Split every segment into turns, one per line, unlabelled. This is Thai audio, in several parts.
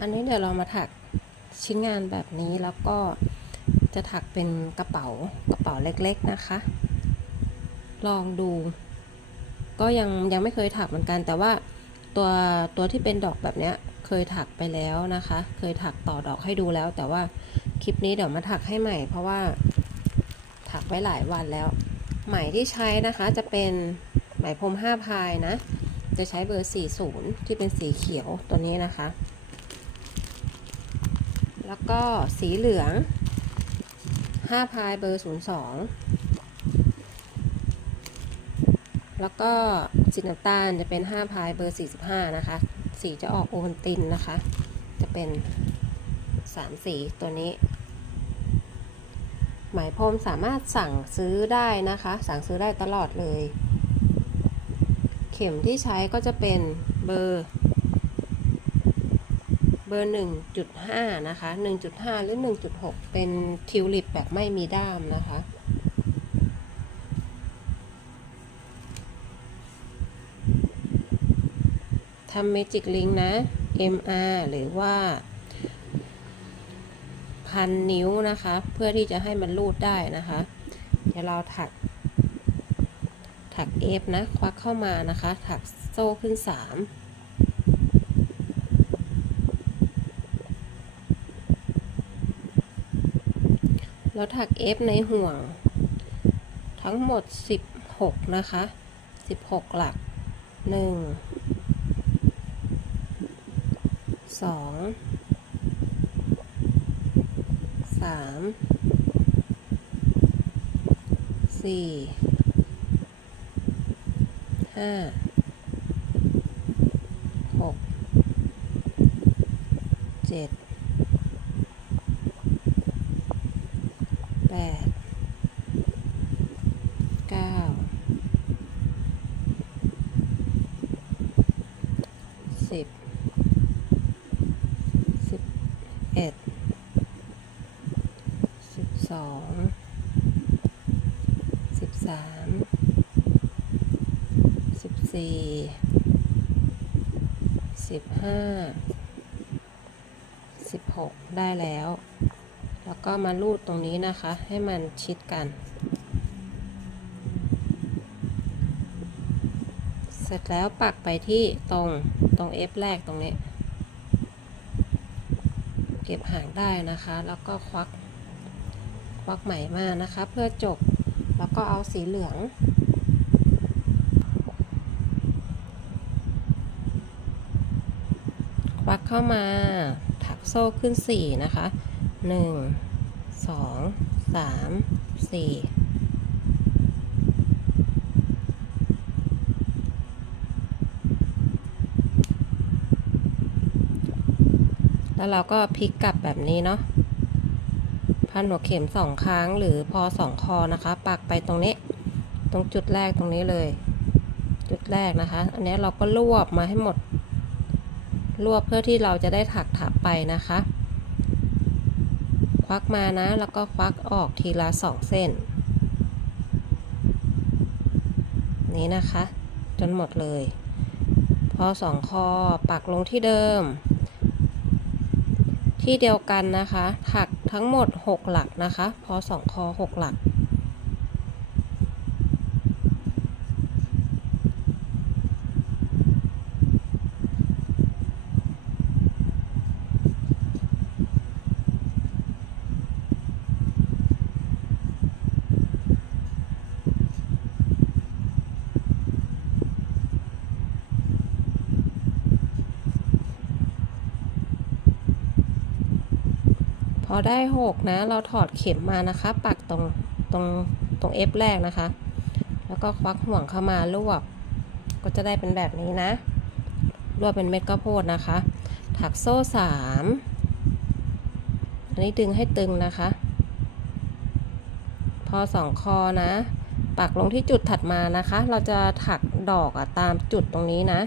อันนี้เดี๋ยวเรามาถักชิ้นงานแบบนี้แล้วก็จะถักเป็นกระเป๋ากระเป๋าเล็กๆนะคะ ลองดู ก็ยังยังไม่เคยถักเหมือนกัน แต่ว่าตัวตัวที่เป็นดอกแบบเนี้ยเคยถักไปแล้วนะคะ เคยถักต่อดอกให้ดูแล้ว แต่ว่าคลิปนี้เดี๋ยวมาถักให้ใหม่ เพราะว่าถักไว้หลายวันแล้ว ไหมที่ใช้นะคะจะเป็นไหมพรม5พายนะ จะใช้เบอร์ 40 ที่เป็นสีเขียวตัวนี้นะคะ แล้วก็สีเหลือง5พายเบอร์ 02 แล้วก็สีน้ำตาลจะเป็น5พายเบอร์ 45 นะคะ สีจะออกโอวัลตินนะคะ จะเป็น 3 สีตัวนี้ หมายพรมสามารถสั่งซื้อได้นะคะ สั่งซื้อได้ตลอดเลย เข็มที่ใช้ก็จะเป็นเบอร์ เบอร์ 1.5 นะคะ 1.5 หรือ 1.6 เป็นทิวลิปแบบไม่มีด้ามนะคะ ทำเมจิกลิงนะ MR หรือว่า พันนิ้วนะคะ เพื่อที่จะให้มันรูดได้นะคะ เดี๋ยวเราถัก ถักเอฟนะ ควักเข้ามานะคะ ถักโซ่ขึ้น 3 แล้วถักเอฟในห่วง ทั้งหมด 16 นะคะ 16 หลัก 1 2 3 4ห้าหกเจ็ดแป ดเก้าสิบสิบเอ็ดสิบสองสิบสามสิบสี่สิบห้าสิบหกได้แล้ว แล้วก็มาลูดตรงนี้นะคะ ให้มันชิดกัน เสร็จแล้วปักไปที่ตรงตรง F แรกตรงนี้ เก็บหางได้นะคะ แล้วก็ควักควักไหมมานะคะ เพื่อจบแล้วก็เอาสีเหลืองควักเข้ามาถักโซ่ขึ้น 4 นะคะ 1 2 3 4แล้วเราก็พลิกกลับแบบนี้เนาะพันหัวเข็มสองครั้งหรือพอสองคอนะคะ ปักไปตรงนี้ ตรงจุดแรกตรงนี้เลย จุดแรกนะคะ อันนี้เราก็รวบมาให้หมด รวบเพื่อที่เราจะได้ถักถักไปนะคะ ควักมานะ แล้วก็ควักออกทีละสองเส้น นี้นะคะ จนหมดเลย พอสองคอปักลงที่เดิม ที่เดียวกันนะคะ ถักทั้งหมด 6 หลักนะคะ พอสองคอ 6 หลัก พ อได้หกนะ เราถอดเข็มมานะคะ ปักตรงตรงตรง F แรกนะคะ แล้วก็ควักห่วงเข้ามารวบ ก็จะได้เป็นแบบนี้นะ รวบเป็นเม็ดข้าวโพดนะคะ ถักโซ่สามอันนี้ดึงให้ตึงนะคะ พอสองคอนะ ปักลงที่จุดถัดมานะคะ เราจะถักดอกอะตามจุดตรงนี้นะ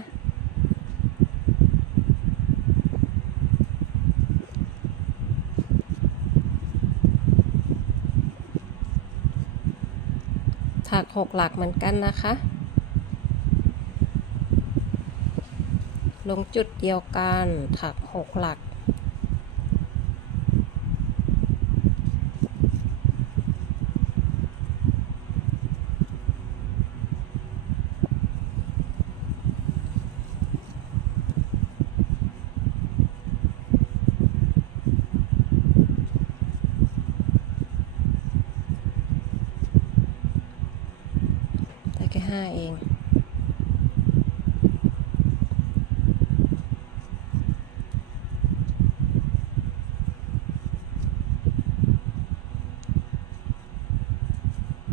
ถักหกหลักเหมือนกันนะคะ ลงจุดเดียวกันถักหกหลัก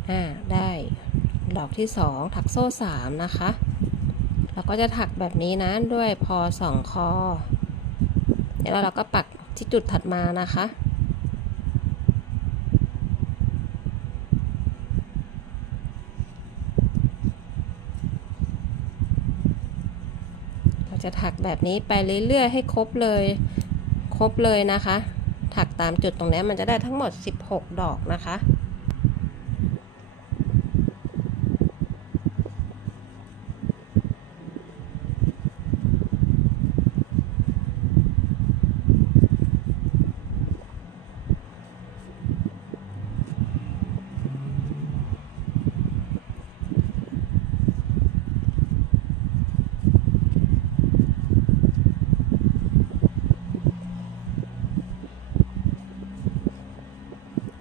อ่าได้ดอกที่สองถักโซ่สามนะคะเราก็จะถักแบบนี้นะด้วยพอสองคอเดี๋ยวเราก็ปักที่จุดถัดมานะคะเราจะถักแบบนี้ไปเรื่อยๆ ให้ครบเลย ครบเลยนะคะ ถักตามจุดตรงนี้มันจะได้ทั้งหมด 16 ดอกนะคะ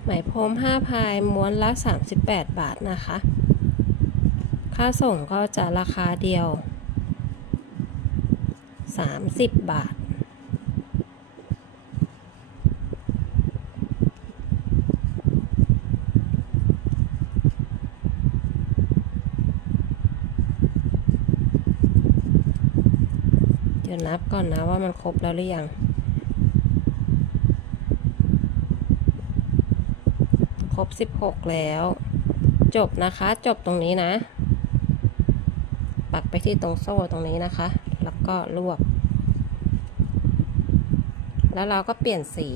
ไหมพรม5พายม้วนละ 38 บาทนะคะ ค่าส่งก็จะราคาเดียว 30 บาท เดี๋ยวนับก่อนนะว่ามันครบแล้วหรือยัง ครบ 16 แล้ว จบนะคะ จบตรงนี้นะ ปักไปที่ตรงโซ่ตรงนี้นะคะ แล้วก็รวบแล้วเราก็เปลี่ยนสี